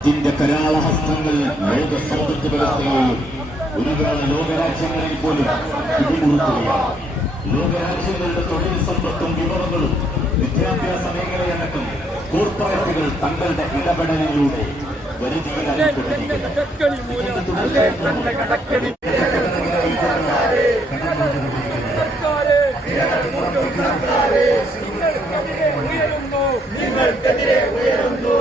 ഇതിന്റെ കരാളഹസ്തങ്ങൾ ലോക സമ്പദ് വ്യവസ്ഥയെയും ഒരുപാട് ലോകരാജ്യങ്ങളിൽ പോലും പിടിമുറുക്കുകയാണ്. ലോകരാജ്യങ്ങളുടെ തൊഴിൽ സമ്പത്തും വിഭവങ്ങളും വിദ്യാഭ്യാസ മേഖലയടക്കം കോർപ്പറേറ്റുകൾ തങ്ങളുടെ ഇടപെടലിലൂടെ നിങ്ങൾക്കെതിരെ ഉയരുന്നു.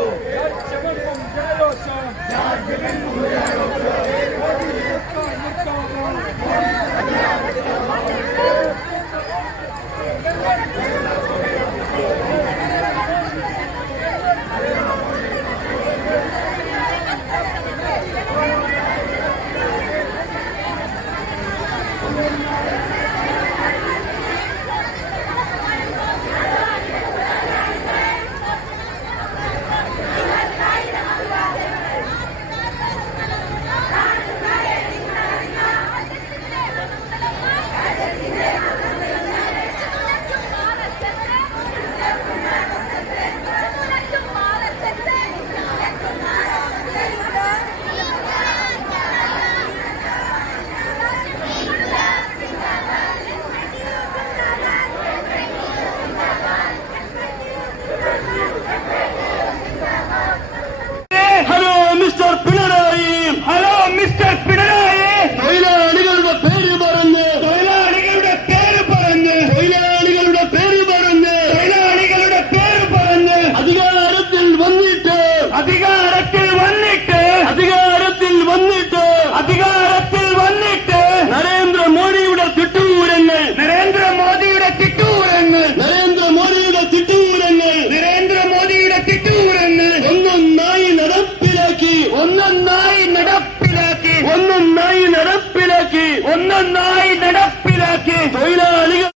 ഒന്നൊന്നായി നടപ്പിലാക്കി തൊഴിലാളികൾ